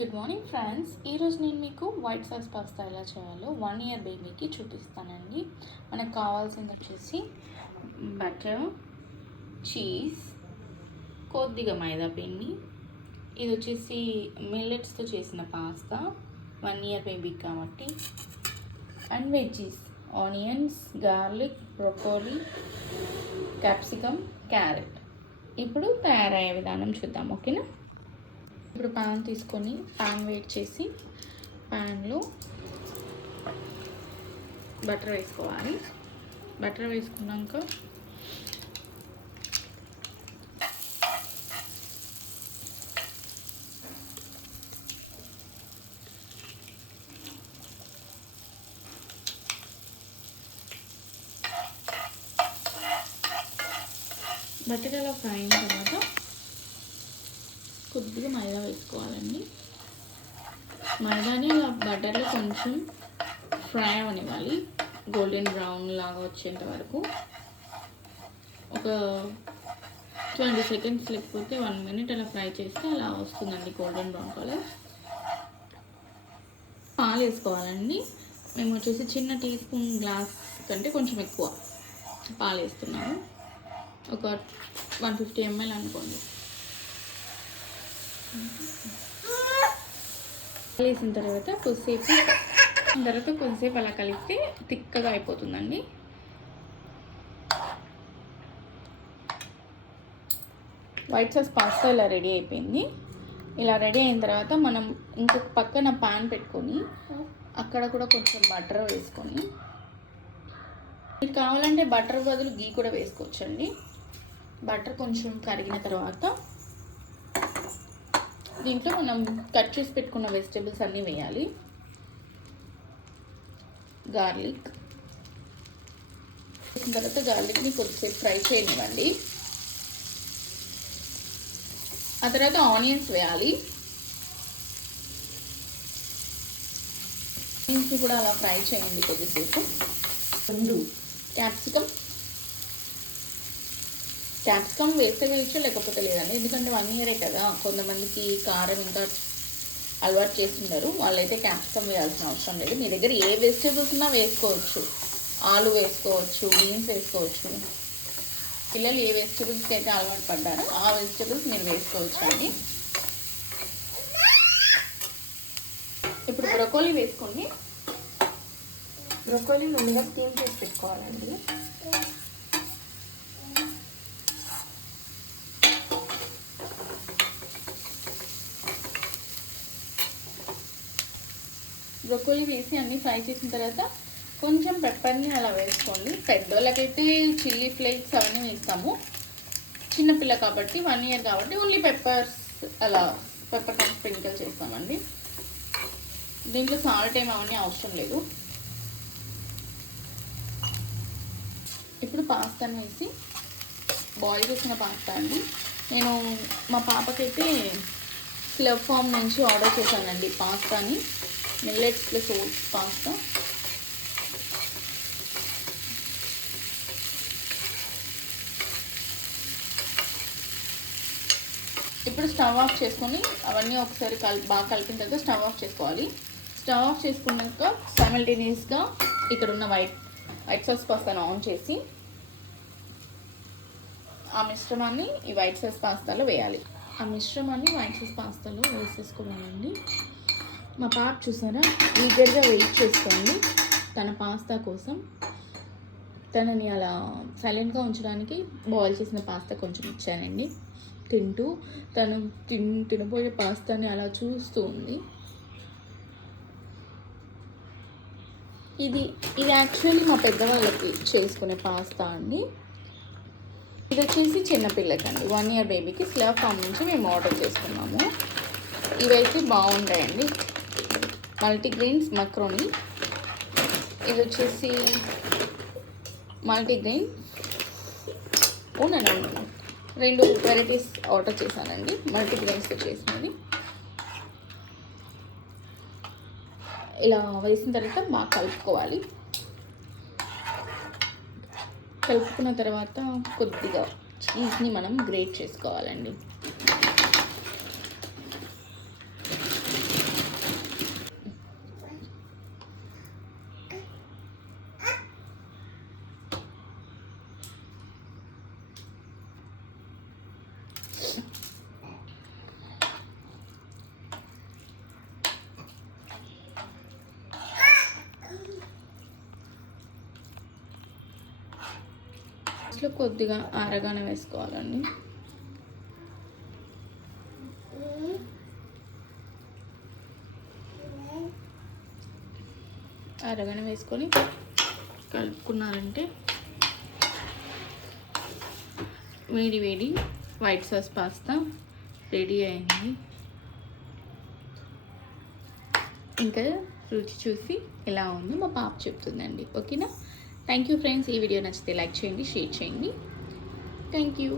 Good morning friends. ఈరోజు నేను మీకు వైట్ సాస్ పాస్తా ఎలా చేయాలో 1 ఇయర్ బేబీకి చూపిస్తానండి. మనకు కావాల్సింది వచ్చేసి బటర్, చీజ్, కొద్దిగా మైదా పిండి. ఇది వచ్చేసి మిల్లెట్స్తో చేసిన పాస్తా 1 ఇయర్ బేబీకి కాబట్టి. And veggies, onions, garlic, broccoli, capsicum, carrot. ఇప్పుడు తయారయ్యే విధానం చూద్దాం, ఓకేనా? ఇప్పుడు ప్యాన్ తీసుకొని ప్యాన్ వేడి చేసి ప్యాన్లో బటర్ వేసుకోవాలి. బటర్ వేసుకున్నాక బటర్ అలా ఫ్రై అయిన తర్వాత కొద్దిగా మైదా వేసుకోవాలండి. మైదాని అలా బటర్లో కొంచెం ఫ్రై అవనివ్వాలి, గోల్డెన్ బ్రౌన్ లాగా వచ్చేంత వరకు. ఒక 20 సెకండ్స్ లేకపోతే 1 మినిట్ అలా ఫ్రై చేస్తే అలా వస్తుందండి గోల్డెన్ బ్రౌన్ కలర్. పాలు వేసుకోవాలండి. మేము వచ్చేసి చిన్న టీ స్పూన్ గ్లాస్ కంటే కొంచెం ఎక్కువ పాలు వేస్తున్నాము. ఒక 150 ml అనుకోండి. వేసిన తర్వాత కొద్దిసేపు అలా కలిపితే తిక్కగా అయిపోతుందండి. వైట్ సాస్ పాస్తా ఇలా రెడీ అయిపోయింది. ఇలా రెడీ అయిన తర్వాత మనం ఇంకొక పక్కన పాన్ పెట్టుకొని అక్కడ కూడా కొంచెం బటర్ వేసుకొని, మీకు కావాలంటే బటర్ బదులు గీ కూడా వేసుకోవచ్చండి. బటర్ కొంచెం కరిగిన తర్వాత దీంట్లో మనం కట్ చేసి పెట్టుకున్న వెజిటేబుల్స్ అన్నీ వేయాలి. గార్లిక్ వేసిన తర్వాత గార్లిక్ని కొద్దిసేపు ఫ్రై చేయనివ్వండి. ఆ తర్వాత ఆనియన్స్ వేయాలి. ఆనియన్స్ కూడా అలా ఫ్రై చేయండి కొద్దిసేపు. క్యాప్సికమ్ వేస్తే వేయచ్చు, లేకపోతే లేదండి. ఎందుకంటే 1 ఇయరే కదా, కొంతమందికి కారం ఇంకా అలవాటు చేస్తున్నారు, వాళ్ళైతే క్యాప్సికమ్ వేయాల్సిన అవసరం లేదు. మీ దగ్గర ఏ వెజిటేబుల్స్ ఉన్నా వేసుకోవచ్చు. ఆలు వేసుకోవచ్చు, బీన్స్ వేసుకోవచ్చు. పిల్లలు ఏ వెజిటేబుల్స్కి అయితే అలవాటు పడ్డారో ఆ వెజిటేబుల్స్ మీరు వేసుకోవచ్చు అండి. ఇప్పుడు బ్రొకోలీ వేసుకోండి. బ్రొకోలీ ముందుగా స్టీమ్ చేసి పెట్టుకోవాలండి. బ్రొకోలీ వేసి అన్నీ ఫ్రై చేసిన తర్వాత కొంచెం పెప్పర్ని అలా వేసుకోండి. పెద్దోళ్ళకైతే చిల్లీ ఫ్లేక్స్ అవన్నీ వేస్తాము. చిన్నపిల్ల కాబట్టి 1 ఇయర్ కాబట్టి ఓన్లీ పెప్పర్స్ అలా పెప్పర్ కొంచెం స్ప్రింకిల్ చేస్తామండి. దీంట్లో సాల్ట్ ఏమి అవన్నీ అవసరం లేదు. ఇప్పుడు పాస్తాను వేసి బాయిల్ చేసిన పాస్తా అండి. నేను మా పాపకైతే స్లవ్ ఫామ్ నుంచి ఆర్డర్ చేశానండి పాస్తాని. Millets plus oats pasta. ఇప్పుడు స్టవ్ ఆఫ్ చేసుకొని అవన్నీ ఒకసారి బాగా కలిపిన తర్వాత స్టవ్ ఆఫ్ చేసుకోవాలి. స్టవ్ ఆఫ్ చేసుకున్నాక సైమల్టేనియస్గా ఇక్కడ ఉన్న వైట్ సాస్ పాస్తాను ఆన్ చేసి ఆ మిశ్రమాన్ని ఈ వైట్ సాస్ పాస్తాలో వేయాలి. ఆ మిశ్రమాన్ని వైట్ సాస్ పాస్తాలో వేసేసుకోవాలండి. మా పాప చూసారా, ఈగర్గా వెయిట్ చేస్తుంది తన పాస్తా కోసం. తనని అలా సైలెంట్గా ఉంచడానికి బాయిల్ చేసిన పాస్తా కొంచెం ఇచ్చానండి. తను తినబోయే పాస్తాని అలా చూస్తూ ఉంది. ఇది యాక్చువల్లీ మా పెద్దవాళ్ళకి చేసుకునే పాస్తా అండి. ఇది వచ్చేసి చిన్నపిల్లకండి, 1 ఇయర్ బేబీకి స్లవ్ ఫామ్ నుంచి మేము ఆర్డర్ చేసుకున్నాము. ఇవైతే బాగుంటాయండి. మల్టీగ్రెయిన్స్ మక్రోనీ. ఇది వచ్చేసి మల్టీగ్రెయిన్. 2 వెరైటీస్ ఆర్డర్ చేశానండి మల్టీగ్రెయిన్స్తో చేసినది. ఇలా వేసిన తర్వాత బాగా కలుపుకోవాలి. కలుపుకున్న తర్వాత కొద్దిగా చీజ్ని మనం గ్రేట్ చేసుకోవాలండి. లాస్ట్లో కొద్దిగా ఆరగానే వేసుకోవాలండి. ఆరగానే వేసుకొని కలుపుకున్నారంటే వేడి వేడి వైట్ సాస్ పాస్తా రెడీ అయింది. ఇంకా రుచి చూసి ఎలా ఉందో మా పాప చెప్తుందండి. ఓకేనా? Thank you friends. ఈ వీడియో నచ్చితే లైక్ చేయండి, షేర్ చేయండి. Thank you.